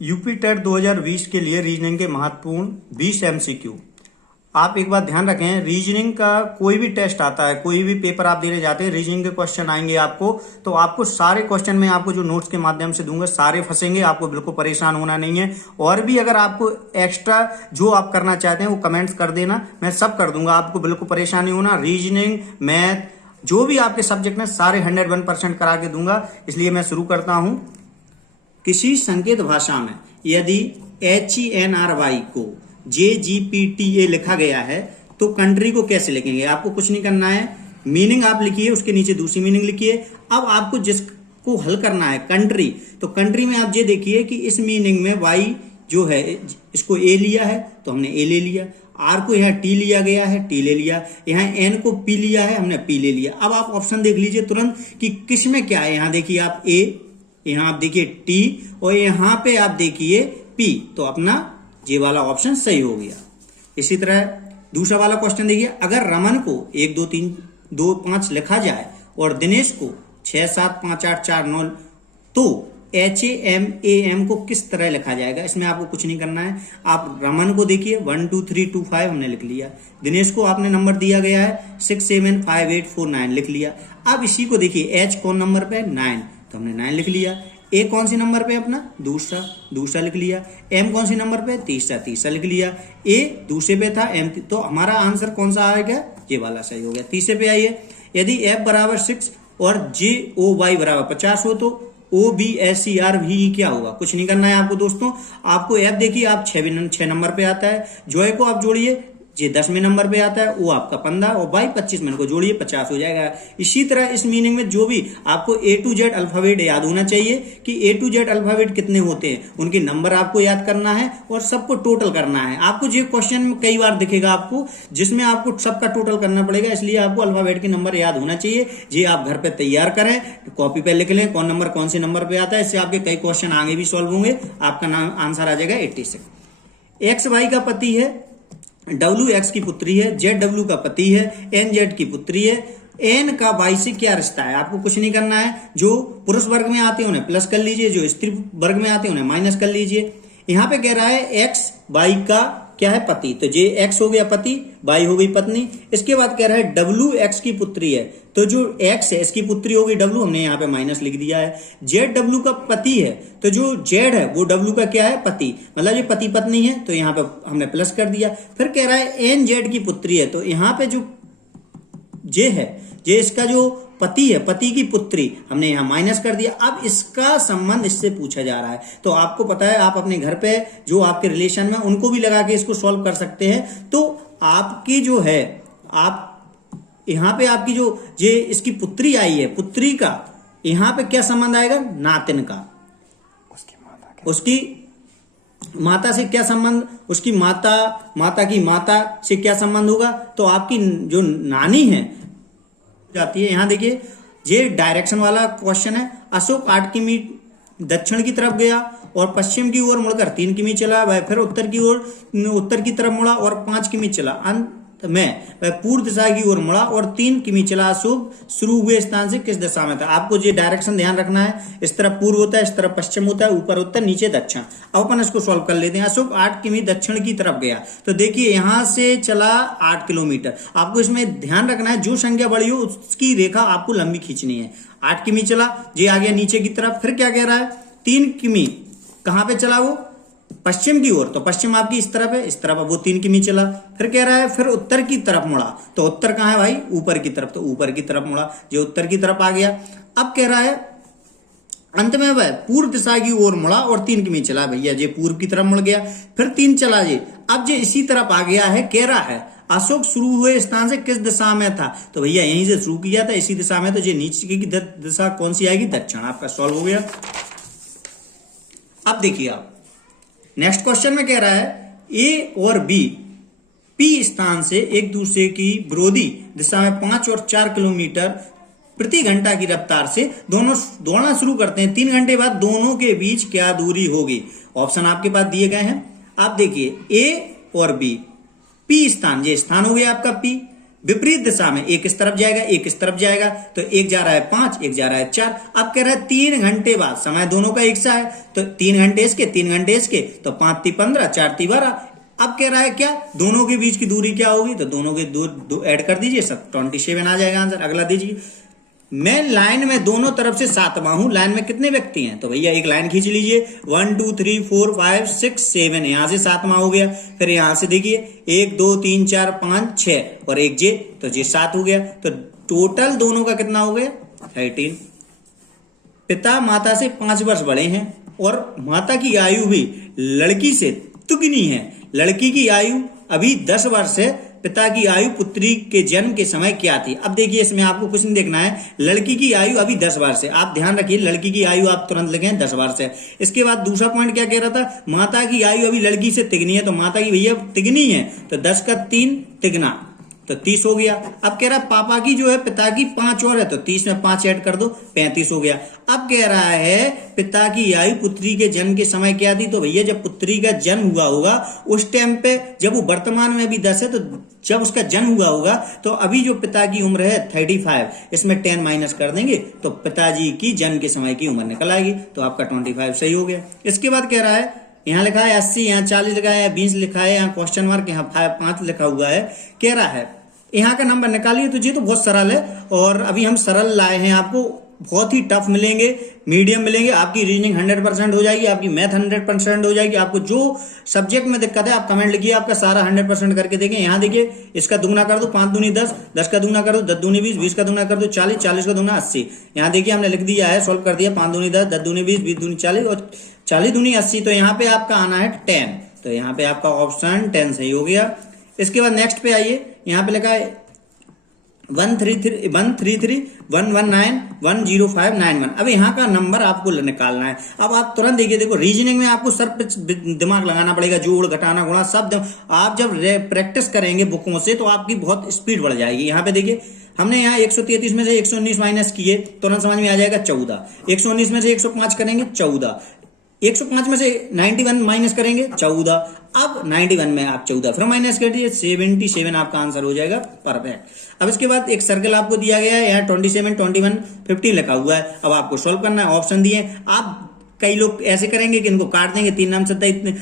UP TET 2020 के लिए reasoning के महत्वपूर्ण 20 एमसीक्यू। आप एक बात ध्यान रखें, रीजनिंग का कोई भी टेस्ट आता है, कोई भी पेपर आप देने जाते हैं, रीजनिंग के क्वेश्चन आएंगे आपको, तो आपको सारे क्वेश्चन में आपको जो नोट्स के माध्यम से दूंगा सारे फंसेंगे, आपको बिल्कुल परेशान होना नहीं है। और भी अगर आपको एक्स्ट्रा जो आप करना चाहते हैं वो कमेंट्स कर देना, मैं सब कर दूंगा, आपको बिल्कुल परेशान नहीं होना। रीजनिंग, मैथ, जो भी आपके सब्जेक्ट में सारे 101% करा के दूंगा। इसलिए मैं शुरू करता हूं। किसी संकेत भाषा में यदि HENRY को JGPTA लिखा गया है तो कंट्री को कैसे लिखेंगे? आपको कुछ नहीं करना है, मीनिंग आप लिखिए, उसके नीचे दूसरी मीनिंग लिखिए। अब आपको जिसको हल करना है कंट्री, तो कंट्री में आप ये देखिए कि इस मीनिंग में Y जो है इसको A लिया है तो हमने A ले लिया, R को यहाँ T लिया गया है, T ले लिया, यहाँ N को P लिया है, हमने P ले लिया। अब आप ऑप्शन देख लीजिए तुरंत कि किस में क्या है। यहाँ देखिए आप A, यहाँ आप देखिए T और यहाँ पे आप देखिए P, तो अपना ये वाला ऑप्शन सही हो गया। इसी तरह दूसरा वाला क्वेश्चन देखिए, अगर रमन को 1 2 3 2 5 लिखा जाए और दिनेश को 6 7 5 8 4 9, तो HAMAM को किस तरह लिखा जाएगा? इसमें आपको कुछ नहीं करना है। आप रमन को देखिए 1 2 3 2 5 हमने लिख लिया, दिनेश को आपने नंबर दिया गया है 6 7 5 8 4 9 लिख लिया। अब इसी को देखिए, H कौन नंबर पे? 9, तो हमने 9 लिख लिया। A कौन सी नंबर पे? अपना दूसरा लिख लिया। M कौन सी नंबर पे? तीसरा लिख लिया। A दूसरे पे था, M तो हमारा आंसर कौन सा आएगा? ये वाला सही हो गया। तीसरे पे आइए, यदि F बराबर 6 और JOY बराबर 50 हो तो OBSERVE क्या होगा? कुछ नहीं करना है आपको दोस्तों। आपको F देखिए, आप 6 नंबर पे आता है, जॉय को आप जोड़िए, ये 10वें नंबर पे आता है, वो आपका 15 और बाई 25 में को जोड़िए 50 हो जाएगा। इसी तरह इस मीनिंग में जो भी आपको A to Z अल्फाबेट याद होना चाहिए कि A to Z अल्फाबेट कितने होते हैं, उनके नंबर आपको याद करना है और सबको टोटल करना है। आपको ये क्वेश्चन में कई बार दिखेगा आपको, जिसमें आपको सबका टोटल करना पड़ेगा, इसलिए आपको अल्फाबेट के नंबर याद होना चाहिए। ये आप घर पे तैयार करें, कॉपी पे लिख लें कौन नंबर कौन से नंबर पे आता है, इससे आपके कई क्वेश्चन आगे भी सॉल्व होंगे। आपका आंसर आ जाएगा 86। XY का पति है, WX की पुत्री है, ZW का पति है, NZ की पुत्री है, N का Y से क्या रिश्ता है? आपको कुछ नहीं करना है। जो पुरुष वर्ग में आते हैं उन्हें प्लस कर लीजिए, जो स्त्री वर्ग में आते हैं उन्हें माइनस कर लीजिए। यहाँ पे कह रहा है X Y का क्या है? पति, तो जे X हो गया पति, Y हो गई पत्नी। इसके बाद कह रहा है WX की पुत्री है, तो जो X है इसकी पुत्री हो गई W, हमने यहाँ पे माइनस लिख दिया है। ZW का पति है, तो जो Z है वो W का क्या है? पति, मतलब ये पति पत्नी है, तो यहाँ पे हमने प्लस कर दिया। फिर कह रहा है NZ की पुत्री है, तो यहाँ पे जो J है, J इसका जो पति है, पति की पुत्री, हमने यहाँ माइनस कर दिया। अब इसका संबंध इससे पूछा जा रहा है, तो आपको पता है आप अपने घर पे जो आपके रिलेशन में उनको भी लगा के इसको सॉल्व कर सकते हैं। तो आपकी जो है, आप यहाँ पे आपकी जो ये इसकी पुत्री आई है, पुत्री का यहाँ पे क्या संबंध आएगा? नातिन का। उसकी माता से क्या संबंध? उसकी माता की माता से क्या संबंध होगा? तो आपकी जो नानी है जाती है। यहां देखिए, ये डायरेक्शन वाला क्वेश्चन है। अशोक 8 किमी दक्षिण की तरफ गया और पश्चिम की ओर मुड़कर 3 किमी चला, वह फिर उत्तर की तरफ मुड़ा और 5 किमी चला। अंत में वह पूर्व दिशा की ओर मुड़ा और 3 किमी चला। अशोक शुरू हुए स्थान से किस दिशा में था? आपको ये डायरेक्शन ध्यान रखना है। इस तरफ पूर्व होता है, इस तरफ पश्चिम होता है, ऊपर उत्तर, नीचे दक्षिण। अब अपन इसको सॉल्व कर लेते हैं। अशोक 8 किमी दक्षिण की तरफ गया, तो देखिए यहां से चला 8 किलोमीटर। आपको इसमें ध्यान रखना है, जो संख्या बड़ी हो उसकी रेखा आपको लंबी खींचनी है। 8 किमी चला, ये आ गया नीचे की तरफ। फिर क्या कह रहा है? 3 किमी कहां पे चला? वो पश्चिम की ओर, तो पश्चिम आपकी इस तरफ है, इस तरफ वो 3 किमी चला। फिर कह रहा है फिर उत्तर की तरफ मुड़ा, तो उत्तर कहाँ है भाई? ऊपर की तरफ, तो ऊपर की तरफ मुड़ा, जो उत्तर की तरफ आ गया। अब कह रहा है अंत में वह पूर्व दिशा की ओर मुड़ा और 3 किमी चला। भैया ये पूर्व की तरफ मुड़ गया, फिर 3 चला जी। अब ये इसी तरफ आ गया है। कह रहा है अशोक शुरू हुए स्थान से किस दिशा में था? तो भैया यहीं से शुरू किया था, इसी दिशा में, तो ये नीचे की दिशा कौन सी आएगी? दक्षिण। आपका सॉल्व हो गया। अब देखिए आप नेक्स्ट क्वेश्चन में कह रहा है A और B P स्थान से एक दूसरे की विरोधी दिशा में 5 और 4 किलोमीटर प्रति घंटा की रफ्तार से दोनों दौड़ना शुरू करते हैं। 3 घंटे बाद दोनों के बीच क्या दूरी होगी? ऑप्शन आपके पास दिए गए हैं। आप देखिए A और B, P स्थान, ये स्थान हो गया आपका P, विपरीत दिशा में, एक इस तरफ जाएगा एक इस तरफ जाएगा, तो एक जा रहा है 5 एक जा रहा है 4। अब कह रहा है 3 घंटे बाद, समय दोनों का एक सा है, तो 3 घंटे इसके 3 घंटे इसके, तो 5 × 3 = 15 4 × 3 = 12। अब कह रहा है क्या, दोनों के बीच की दूरी क्या होगी, तो दोनों के दो ऐड कर दीजिए, सब 27 आ जाएगा आंसर। अगला दीजिए, मैं लाइन में दोनों तरफ से 7वां हूं, लाइन में कितने व्यक्ति हैं, तो भैया एक लाइन खींच लीजिए, 1 2 3 4 5 6 7, यहां से 7वां हो गया। फिर यहां से देखिए 1 2 3 4 5 6 और एक जे, तो जे 7 हो गया। तो टोटल दोनों का कितना हो गया 13। पिता माता से 5 वर्ष बड़े हैं और माता की आयु भी लड़की से दुगनी है। लड़की की आयु अभी 10 वर्ष है, पिता की आयु पुत्री के जन्म के समय क्या थी। अब देखिए इसमें आपको कुछ नहीं देखना है, लड़की की आयु अभी 10 वर्ष है, आप ध्यान रखिए लड़की की आयु आप तुरंत लिखें 10 वर्ष है। इसके बाद दूसरा पॉइंट क्या कह रहा था, माता की आयु अभी लड़की से तिगनी है, तो माता की भैया तिगनी है, तो 10 का 3 तिगना, तो 30 हो गया। अब कह रहा है पापा की जो है पिता की 5 और है, तो 30 में 5 ऐड कर दो, 35 हो गया। अब कह रहा है पिता की आयु पुत्री के जन्म के समय क्या थी, तो भैया जब पुत्री का जन्म हुआ होगा उस टाइम पे, जब वो वर्तमान में भी 10 है, तो जब उसका जन्म हुआ होगा तो अभी जो पिता की उम्र है 35, इसमें 10 माइनस कर देंगे तो पिताजी की जन्म के समय की उम्र निकल आएगी, तो आपका 25 सही हो गया। इसके बाद कह रहा है यहाँ लिखा है 80, यहाँ 40 लिखा है, 20 लिखा है, यहाँ क्वेश्चन मार्क, यहाँ 5 लिखा हुआ है। कह रहा है यहाँ का नंबर निकालिए, तो ये तो बहुत सरल है, और अभी हम सरल लाए हैं, आपको बहुत ही टफ मिलेंगे, मीडियम मिलेंगे। आपकी रीजनिंग 100% हो जाएगी, आपकी मैथ 100% हो जाएगी। आपको जो सब्जेक्ट में दिक्कत है आप कमेंट लिखिए, आपका सारा 100% करके देंगे। यहाँ देखिए इसका दुगना कर दो, 5 दूनी 10, 10 का दुगना कर दो, 10 दूनी 20, 20 का दुगना कर दो 40, 40 का दुगना 80। यहाँ देखिए हमने लिख दिया है, सोल्व कर दिया, 5 दूनी 10, 10 दूनी 20, 20 दूनी 40 और 40 दूनी 80। तो यहाँ पे आपका आना है 10, तो यहाँ पे आपका ऑप्शन 10 सही हो गया। इसके बाद नेक्स्ट पे आइए, यहाँ पे लिखा है 13311910591। अब यहाँ का नंबर आपको निकालना है। अब आप तुरंत देखिए, देखो रीजनिंग में आपको सर पे दिमाग लगाना पड़ेगा, जोड़ घटाना गुणा सब। आप जब प्रैक्टिस करेंगे बुकों से तो आपकी बहुत स्पीड बढ़ जाएगी। यहाँ पे देखिए हमने यहाँ 133 में से 119 माइनस किए, तुरंत समझ में आ जाएगा 14। 119 में से 105 करेंगे 14, 105 में से 91 माइनस करेंगे 14। अब 91 में आप 14 फिर माइनस कर दीजिए, 77 आपका आंसर हो जाएगा, परफेक्ट। अब इसके बाद एक सर्कल आपको दिया गया है, यहाँ 27, 21, 15 लिखा हुआ है। अब आपको सॉल्व करना है, ऑप्शन दिए। आप कई लोग ऐसे करेंगे कि इनको काट देंगे, 3 नाम 27,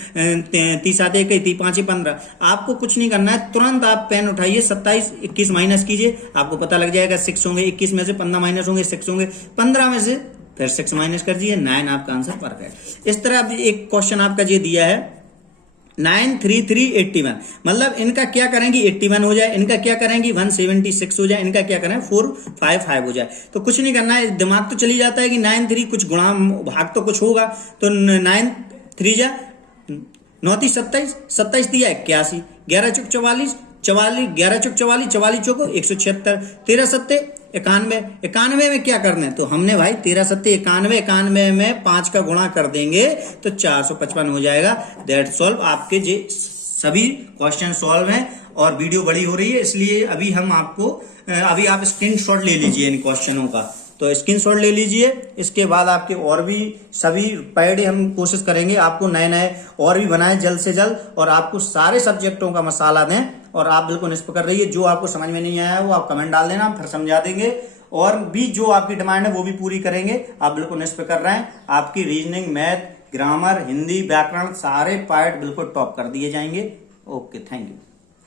30 आते, 30 5 15। आपको कुछ नहीं करना है, तुरंत आप पेन उठाइए, 27 21 माइनस कीजिए, आपको पता लग जाएगा 6 होंगे। 21 में से 15 माइनस होंगे 6 होंगे, 15 में से फिर 6 माइनस कर दीजिए, 9 आपका आंसर, परफेक्ट। इस तरह अब एक क्वेश्चन आपका ये दिया है 93381, मतलब इनका क्या करेंगे 81 हो जाए, इनका क्या करेंगे 176 हो जाए, इनका क्या करें 455 हो जाए। तो कुछ नहीं करना है, दिमाग तो चली जाता है कि 93 कुछ गुणा भाग तो कुछ होगा, तो 9 3 जा 9 30 27, 27 दिया 81, 11 चौक 44, 11 चौक 44, 44 चौको 176, 13 सत्ते 91, 91 में क्या करना है, तो हमने भाई 13 सत्ते 91, 91 में 5 का गुणा कर देंगे तो 455 हो जाएगा। That solve. आपके जे सभी क्वेश्चन सॉल्व हैं और वीडियो बड़ी हो रही है, इसलिए अभी हम आपको अभी आप स्क्रीनशॉट ले लीजिए इन क्वेश्चनों का, तो स्क्रीनशॉट ले लीजिए। इसके बाद आपके और भी सभी पैड हम कोशिश करेंगे आपको नए नए और भी बनाए जल्द से जल्द, और आपको सारे सब्जेक्टों का मसाला दें, और आप बिल्कुल निष्पक्ष रहिए। जो आपको समझ में नहीं आया वो आप कमेंट डाल देना, फिर समझा देंगे, और भी जो आपकी डिमांड है वो भी पूरी करेंगे। आप बिल्कुल निष्पक्ष कर रहे हैं, आपकी रीजनिंग, मैथ, ग्रामर, हिंदी, व्याकरण सारे पार्ट बिल्कुल टॉप कर दिए जाएंगे। Okay, thank you.